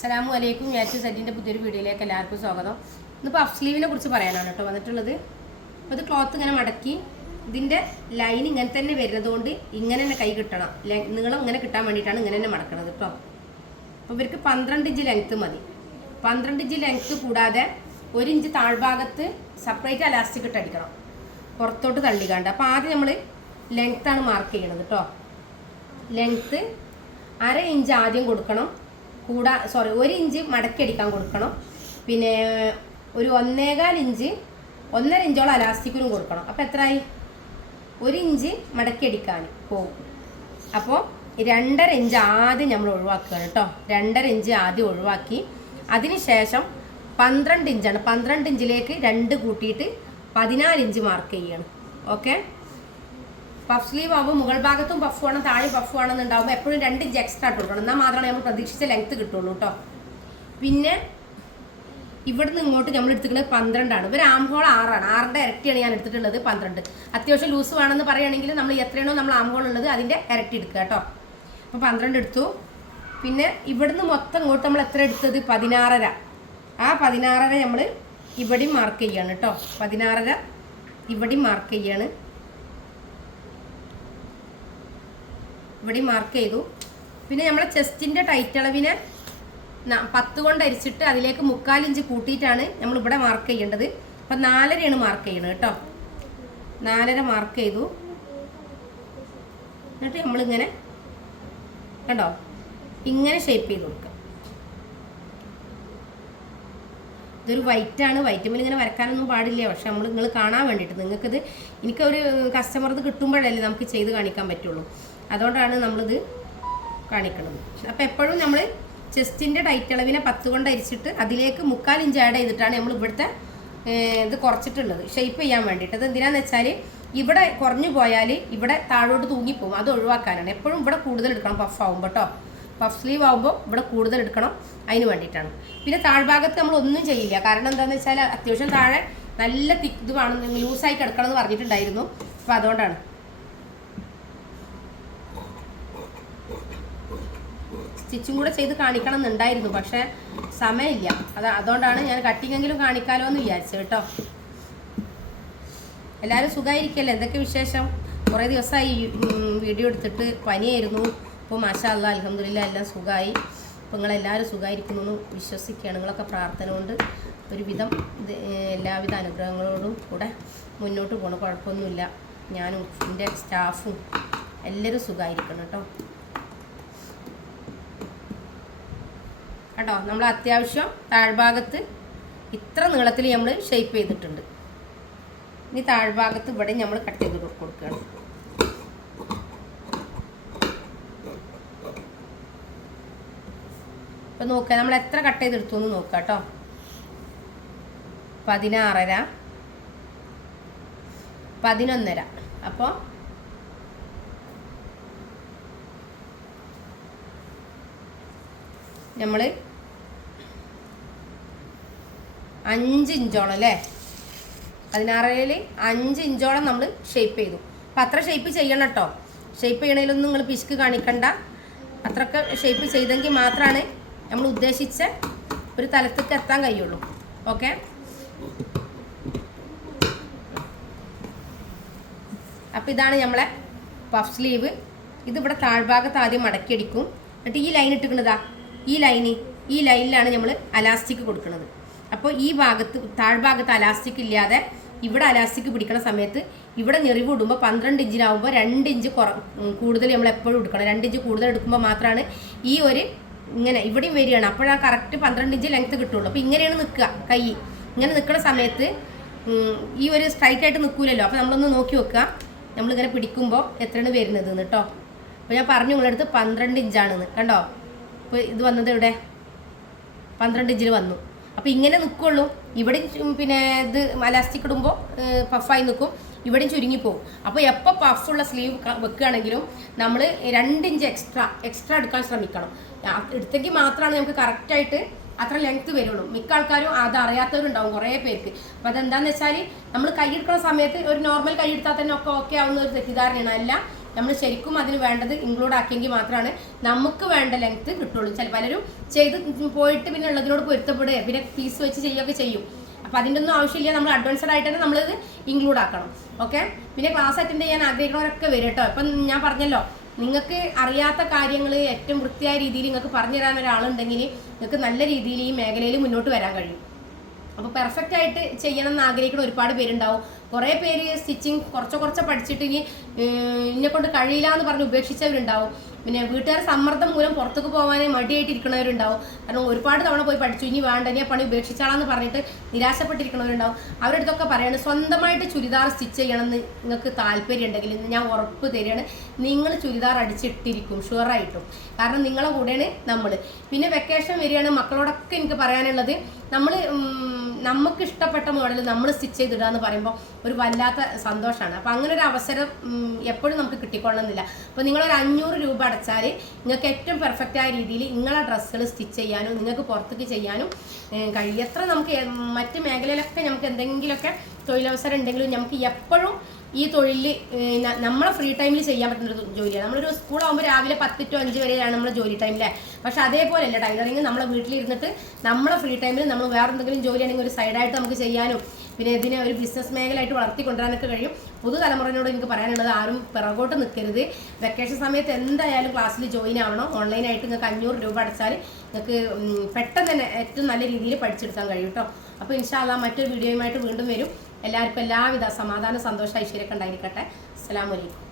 അസ്സലാമു അലൈക്കും. ഞാച്ചു സെറ്റിൻ്റെ പുതിയൊരു വീഡിയോയിലേക്ക് എല്ലാവർക്കും സ്വാഗതം. ഇന്ന് പഫ് സ്ലീവിനെ കുറിച്ച് പറയാനാണ് കേട്ടോ വന്നിട്ടുള്ളത്. അപ്പോൾ ഇത് ക്ലോത്ത് ഇങ്ങനെ മടക്കി ഇതിൻ്റെ ലൈൻ ഇങ്ങനെ തന്നെ വരുന്നതുകൊണ്ട് ഇങ്ങനെ തന്നെ കൈ കിട്ടണം, നീളം ഇങ്ങനെ കിട്ടാൻ വേണ്ടിയിട്ടാണ് ഇങ്ങനെ തന്നെ മടക്കണത് കേട്ടോ. അപ്പോൾ ഇവർക്ക് 12 ഇഞ്ച് ലെങ്ത്ത് മതി. 12 ഇഞ്ച് ലെങ്ത്ത് കൂടാതെ 1 ഇഞ്ച് താഴ്ഭാഗത്ത് സെപ്പറേറ്റ് അലാസ്റ്റിക് ഇട്ട് അടിക്കണം, പുറത്തോട്ട് തള്ളിക്കാണ്ട്. അപ്പോൾ ആദ്യം നമ്മൾ ലെങ്ത്താണ് മാർക്ക് ചെയ്യണത് കേട്ടോ. ലെങ്ത്ത് 1/2 ഇഞ്ച് ആദ്യം കൊടുക്കണം, 1 ഇഞ്ച് മടക്കി അടിക്കാൻ കൊടുക്കണം. പിന്നെ ഒരു 1.25 ഇഞ്ച് 1.5 ഇഞ്ചോളം അലാസ്റ്റിക്കിനും കൊടുക്കണം. അപ്പോൾ എത്രയായി? 1 ഇഞ്ച് മടക്കി അടിക്കാൻ പോകും. അപ്പോൾ 2.5 ഇഞ്ച് ആദ്യം നമ്മൾ ഒഴിവാക്കുകയാണ് കേട്ടോ. 2.5 ഇഞ്ച് ആദ്യം ഒഴിവാക്കി അതിന് ശേഷം 12 ഇഞ്ചാണ്. 12 ഇഞ്ചിലേക്ക് 2 കൂട്ടിയിട്ട് 14 ഇഞ്ച് മാർക്ക് ചെയ്യണം. ഓക്കെ. പഫ് സ്ലീവ് ആകുമ്പോൾ മുകൾ ഭാഗത്തും പഫ് വേണം, താഴെ പഫ് വേണമെന്നുണ്ടാകുമ്പോൾ എപ്പോഴും 2 ഇഞ്ച് എക്സ്ട്രാ ഇട്ട് കൊടുക്കണം. എന്നാൽ മാത്രമേ നമ്മൾ പ്രതീക്ഷിച്ച ലെങ്ത്ത് കിട്ടുള്ളൂ കേട്ടോ. പിന്നെ ഇവിടുന്ന് ഇങ്ങോട്ട് നമ്മൾ എടുത്തിട്ടുള്ളത് 12 ആണ്. ഇവർ ആംഹോൾ 6 ആണ്. 6ന്റെ ഇരട്ടിയാണ് ഞാൻ എടുത്തിട്ടുള്ളത് 12. അത്യാവശ്യം ലൂസ് വേണമെന്ന് പറയുകയാണെങ്കിൽ നമ്മൾ എത്രയാണോ നമ്മൾ ആംഹോൾ ഉള്ളത് അതിൻ്റെ ഇരട്ടി എടുക്കുക കേട്ടോ. അപ്പോൾ 12 എടുത്തു. പിന്നെ ഇവിടുന്ന് മൊത്തം ഇങ്ങോട്ട് നമ്മൾ എത്ര എടുത്തത്? 16.5. ആ 16.5 നമ്മൾ ഇവിടെയും മാർക്ക് ചെയ്യാണ് കേട്ടോ. 16.5 ഇവിടെയും മാർക്ക് ചെയ്യാണ്, ഇവിടെ മാർക്ക് ചെയ്തു. പിന്നെ നമ്മളെ ചെസ്റ്റിൻ്റെ ടൈറ്റ് അളവിനെ 10 കൊണ്ട് അരിച്ചിട്ട് അതിലേക്ക് 3/4 ഇഞ്ച് കൂട്ടിയിട്ടാണ് നമ്മൾ ഇവിടെ മാർക്ക് ചെയ്യേണ്ടത്. അപ്പം 4.5 മാർക്ക് ചെയ്യണത് കേട്ടോ. 4.5 മാർക്ക് ചെയ്തു. എന്നിട്ട് നമ്മളിങ്ങനെ കണ്ടോ ഇങ്ങനെ ഷേപ്പ് ചെയ്ത് കൊടുക്കുക. ഇതൊരു വൈറ്റാണ്. വൈറ്റുമ്പോൾ ഇങ്ങനെ വരക്കാനൊന്നും പാടില്ല, പക്ഷെ നിങ്ങൾ കാണാൻ വേണ്ടിയിട്ട് നിങ്ങൾക്കിത് എനിക്കൊരു കസ്റ്റമർക്ക് കിട്ടുമ്പോഴല്ലേ നമുക്ക് ചെയ്ത് കാണിക്കാൻ പറ്റുള്ളൂ. അതുകൊണ്ടാണ് നമ്മളിത് കാണിക്കുന്നത്. അപ്പോൾ എപ്പോഴും നമ്മൾ ചെസ്റ്റിൻ്റെ ടൈറ്റ് അളവിനെ 10 കൊണ്ട് അരിച്ചിട്ട് അതിലേക്ക് 3/4 ഇഞ്ച് ആഡ് ചെയ്തിട്ടാണ് നമ്മൾ ഇവിടുത്തെ ഇത് കുറച്ചിട്ടുള്ളത് ഷേപ്പ് ചെയ്യാൻ വേണ്ടിയിട്ട്. അത് എന്തിനാന്ന് വെച്ചാൽ ഇവിടെ കുറഞ്ഞു പോയാൽ ഇവിടെ താഴോട്ട് തൂങ്ങിപ്പോകും, അത് ഒഴിവാക്കാനാണ്. എപ്പോഴും ഇവിടെ കൂടുതൽ എടുക്കണം പഫ് ആകുമ്പോൾ കേട്ടോ. പഫ് സ്ലീവ് ആകുമ്പോൾ ഇവിടെ കൂടുതൽ എടുക്കണം, അതിന് വേണ്ടിയിട്ടാണ്. പിന്നെ താഴ്ഭാഗത്ത് നമ്മൾ ഒന്നും ചെയ്യില്ല. കാരണം എന്താണെന്ന് വെച്ചാൽ അത്യാവശ്യം താഴെ നല്ല ഇത് വേണം, ലൂസായി കിടക്കണം എന്ന് പറഞ്ഞിട്ടുണ്ടായിരുന്നു. അപ്പോൾ അതുകൊണ്ടാണ്. സ്റ്റിച്ചും കൂടെ ചെയ്ത് കാണിക്കണം എന്നുണ്ടായിരുന്നു, പക്ഷേ സമയമില്ല. അതുകൊണ്ടാണ് ഞാൻ കട്ടിങ്ങെങ്കിലും കാണിക്കാമല്ലോ എന്ന് വിചാരിച്ചത് കേട്ടോ. എല്ലാവരും സുഖമായിരിക്കല്ലേ? എന്തൊക്കെ വിശേഷം? കുറേ ദിവസമായി വീഡിയോ എടുത്തിട്ട്. പനിയായിരുന്നു. ഇപ്പോൾ മാഷാ അല്ലാഹ് അൽഹംദുലില്ലാഹ് എല്ലാം സുഖമായി. അപ്പോൾ നിങ്ങളെല്ലാവരും സുഖമായിരിക്കുന്നു എന്ന് വിശ്വസിക്കുകയാണ്. നിങ്ങളൊക്കെ പ്രാർത്ഥന കൊണ്ട് ഒരുവിധം എല്ലാവിധ അനുഗ്രഹങ്ങളോടും കൂടെ മുന്നോട്ട് പോകണം. കുഴപ്പമൊന്നുമില്ല. ഞാനും എൻ്റെ സ്റ്റാഫും എല്ലാവരും സുഖമായിരിക്കണം കേട്ടോ. കേട്ടോ, നമ്മൾ അത്യാവശ്യം താഴ്ഭാഗത്ത് ഇത്ര നീളത്തിൽ നമ്മൾ ഷേപ്പ് ചെയ്തിട്ടുണ്ട്. ഇനി താഴ്ഭാഗത്ത് ഇവിടെ നമ്മൾ കട്ട് ചെയ്ത് കൊടുക്കുകയാണ്. അപ്പോൾ നോക്കുക നമ്മൾ എത്ര കട്ട് ചെയ്തെടുത്തു എന്ന് നോക്കുക കേട്ടോ. 16.5 11.5. അപ്പോൾ നമ്മൾ 5 ഇഞ്ചോളം അല്ലേ, 16.5 5 ഇഞ്ചോളം നമ്മൾ ഷേപ്പ് ചെയ്തു. അപ്പം അത്ര ഷേപ്പ് ചെയ്യണം കേട്ടോ. ഷേപ്പ് ചെയ്യണതിലൊന്നും നിങ്ങൾ പിശുക്ക് കാണിക്കണ്ട. അത്രയൊക്കെ ഷേപ്പ് ചെയ്തെങ്കിൽ മാത്രമാണ് നമ്മൾ ഉദ്ദേശിച്ച ഒരു തലത്തേക്ക് എത്താൻ കഴിയുള്ളൂ. ഓക്കെ. അപ്പോൾ ഇതാണ് നമ്മളെ പഫ് സ്ലീവ്. ഇതിവിടെ താഴ്ഭാഗത്ത് ആദ്യം മടക്കിയടിക്കും. എന്നിട്ട് ഈ ലൈൻ ഇട്ടിക്കുന്നതാ, ഈ ലൈനിലാണ് നമ്മൾ അലാസ്റ്റിക് കൊടുക്കുന്നത്. അപ്പോൾ ഈ ഭാഗത്ത് താഴ്ഭാഗത്ത് അലാസ്റ്റിക് ഇല്ലാതെ ഇവിടെ അലാസ്റ്റിക് പിടിക്കുന്ന സമയത്ത് ഇവിടെ ഞെറിവ് ഇടുമ്പോൾ 12 ഇഞ്ചിനാവുമ്പോൾ 2 ഇഞ്ച് കൂടുതൽ നമ്മൾ എപ്പോഴും എടുക്കണം. 2 ഇഞ്ച് കൂടുതൽ എടുക്കുമ്പോൾ മാത്രമാണ് ഈ ഒരു ഇങ്ങനെ ഇവിടെയും വരികയാണ്. അപ്പോഴാണ് കറക്റ്റ് 12 ഇഞ്ച് ലെങ്ത്ത് കിട്ടുള്ളൂ. അപ്പോൾ ഇങ്ങനെയാണ് നിൽക്കുക. കൈ ഇങ്ങനെ നിൽക്കുന്ന സമയത്ത് ഈ ഒരു സ്ട്രൈറ്റ് ആയിട്ട് നിൽക്കില്ലല്ലോ. അപ്പോൾ നമ്മളൊന്ന് നോക്കി വെക്കുക, നമ്മളിങ്ങനെ പിടിക്കുമ്പോൾ എത്രയാണ് വരുന്നത് കേട്ടോ. അപ്പോൾ ഞാൻ പറഞ്ഞു നിങ്ങളടുത്ത് 12 ഇഞ്ചാണെന്ന് കണ്ടോ. അപ്പോൾ ഇത് വന്നത് ഇവിടെ 12 ഇഞ്ചിൽ വന്നു. അപ്പോൾ ഇങ്ങനെ നിൽക്കുള്ളൂ. ഇവിടെയും പിന്നെ ഇത് അലാസ്റ്റിക് ഇടുമ്പോൾ പഫായി നിൽക്കും, ഇവിടെയും ചുരുങ്ങിപ്പോവും. അപ്പോൾ എപ്പോൾ പഫുള്ള സ്ലീവ് വെക്കുകയാണെങ്കിലും നമ്മൾ 2 ഇഞ്ച് എക്സ്ട്രാ എടുക്കാൻ ശ്രമിക്കണം. എടുത്തെങ്കിൽ മാത്രമാണ് നമുക്ക് കറക്റ്റായിട്ട് അത്ര ലെങ്ത്ത് വരുള്ളൂ. മിക്ക ആൾക്കാരും അത് അറിയാത്തവരുണ്ടാവും കുറേ പേർക്ക്. അപ്പോൾ അതെന്താണെന്ന് വെച്ചാൽ നമ്മൾ കൈയെടുക്കുന്ന സമയത്ത് ഒരു നോർമൽ കൈയെടുത്താൽ തന്നെ ഒക്കെ ഓക്കെ ആവുന്ന ഒരു തെറ്റിദ്ധാരണയാണ്. അല്ല, നമ്മൾ ശരിക്കും അതിന് വേണ്ടത് ഇൻക്ലൂഡ് ആക്കിയെങ്കിൽ മാത്രമാണ് നമുക്ക് വേണ്ട ലെങ്ത് കിട്ടുള്ളൂ. പലരും ചെയ്ത് പോയിട്ട് പിന്നെ ഉള്ളതിനോട് പൊരുത്തപ്പെടുക പിന്നെ പീസ് വെച്ച് ചെയ്യുകയൊക്കെ ചെയ്യും. അപ്പം അതിൻ്റെ ഒന്നും ആവശ്യമില്ല. നമ്മൾ അഡ്വാൻസ്ഡ് ആയിട്ട് തന്നെ നമ്മളിത് ഇൻക്ലൂഡ് ആക്കണം. ഓക്കെ. പിന്നെ ക്ലാസ് അറ്റൻഡ് ചെയ്യാൻ ആഗ്രഹിക്കുന്നവരൊക്കെ വരും കേട്ടോ. ഇപ്പം ഞാൻ പറഞ്ഞല്ലോ, നിങ്ങൾക്ക് അറിയാത്ത കാര്യങ്ങൾ ഏറ്റവും വൃത്തിയായ രീതിയിൽ നിങ്ങൾക്ക് പറഞ്ഞു തരാൻ ഒരാളുണ്ടെങ്കിൽ നിങ്ങൾക്ക് നല്ല രീതിയിൽ ഈ മേഖലയിൽ മുന്നോട്ട് വരാൻ കഴിയും. അപ്പോൾ പെർഫെക്റ്റ് ആയിട്ട് ചെയ്യണം എന്ന് ആഗ്രഹിക്കുന്ന ഒരുപാട് പേരുണ്ടാവും. കുറേ പേര് സ്റ്റിച്ചിങ് കുറച്ച് പഠിച്ചിട്ട് ഇനി എന്നെ കൊണ്ട് കഴിയില്ല എന്ന് പറഞ്ഞ് ഉപേക്ഷിച്ചവരുണ്ടാവും. പിന്നെ വീട്ടുകാർ സമ്മർദ്ദം മൂലം പുറത്തേക്ക് പോകാൻ മടിയായിട്ടിരിക്കുന്നവരുണ്ടാവും. കാരണം ഒരുപാട് തവണ പോയി പഠിച്ചു, ഇനി വേണ്ട, ഇനി പണി ഉപേക്ഷിച്ചാളാന്ന് പറഞ്ഞിട്ട് നിരാശപ്പെട്ടിരിക്കുന്നവരുണ്ടാവും. അവരുടെ അടുത്തൊക്കെ പറയാണ്, സ്വന്തമായിട്ട് ചുരിദാർ സ്റ്റിച്ച് ചെയ്യണമെന്ന് നിങ്ങൾക്ക് താല്പര്യം ഉണ്ടെങ്കിൽ ഞാൻ ഉറപ്പ് തരികയാണ്, നിങ്ങൾ ചുരിദാർ അടിച്ചിട്ടിരിക്കും ഷുവറായിട്ടും. കാരണം നിങ്ങളെ കൂടെയാണ് നമ്മൾ. പിന്നെ വെക്കേഷൻ വരികയാണ്, മക്കളോടൊക്കെ എനിക്ക് പറയാനുള്ളത്, നമുക്ക് ഇഷ്ടപ്പെട്ട മോഡൽ നമ്മൾ സ്റ്റിച്ച് ചെയ്തിടുക എന്ന് പറയുമ്പോൾ ഒരു വല്ലാത്ത സന്തോഷമാണ്. അപ്പോൾ അങ്ങനെ ഒരു അവസരം എപ്പോഴും നമുക്ക് കിട്ടിക്കൊള്ളുന്നില്ല. അപ്പോൾ നിങ്ങളൊരു 500 രൂപ അടച്ചാൽ നിങ്ങൾക്ക് ഏറ്റവും പെർഫെക്റ്റായ രീതിയിൽ നിങ്ങളെ ഡ്രസ്സുകൾ സ്റ്റിച്ച് ചെയ്യാനും നിങ്ങൾക്ക് പുറത്തേക്ക് ചെയ്യാനും കഴിയും. എത്ര നമുക്ക് മറ്റ് മേഖലയിലൊക്കെ നമുക്ക് എന്തെങ്കിലുമൊക്കെ തൊഴിലവസരം ഉണ്ടെങ്കിലും നമുക്ക് എപ്പോഴും ഈ തൊഴിൽ നമ്മളെ ഫ്രീ ടൈമിൽ ചെയ്യാൻ പറ്റുന്നൊരു ജോലിയാണ്. നമ്മളൊരു സ്കൂളാകുമ്പോൾ രാവിലെ 10 to 5 വരെയാണ് നമ്മളെ ജോലി ടൈമിലെ. പക്ഷെ അതേപോലെയല്ല ടൈലറിങ്. നമ്മളെ വീട്ടിലിരുന്നിട്ട് നമ്മളെ ഫ്രീ ടൈമിൽ നമ്മൾ വേറെ എന്തെങ്കിലും ജോലിയാണെങ്കിൽ ഒരു സൈഡായിട്ട് നമുക്ക് ചെയ്യാനും പിന്നെ ഇതിനെ ഒരു ബിസിനസ് മേഖലയായിട്ട് വളർത്തിക്കൊണ്ടുവരാനൊക്കെ കഴിയും. പുതുതലമുറയോട് എനിക്ക് പറയാനുള്ളത്, ആരും പിറകോട്ട് നിൽക്കരുത്. വെക്കേഷൻ സമയത്ത് എന്തായാലും ക്ലാസ്സിൽ ജോയിൻ ആവണം. ഓൺലൈനായിട്ട് നിങ്ങൾക്ക് 500 രൂപ അടച്ചാൽ നിങ്ങൾക്ക് പെട്ടെന്ന് തന്നെ ഏറ്റവും നല്ല രീതിയിൽ പഠിച്ചെടുക്കാൻ കഴിയും കേട്ടോ. അപ്പോൾ ഇൻഷാ അല്ലാഹ് മറ്റൊരു വീഡിയോയുമായിട്ട് വീണ്ടും വരും. എല്ലാവർക്കും എല്ലാവിധ സമാധാന, സന്തോഷ, ഐശ്വര്യമൊക്കെ ഉണ്ടായിരിക്കട്ടെ. അസ്സലാമു അലൈക്കും.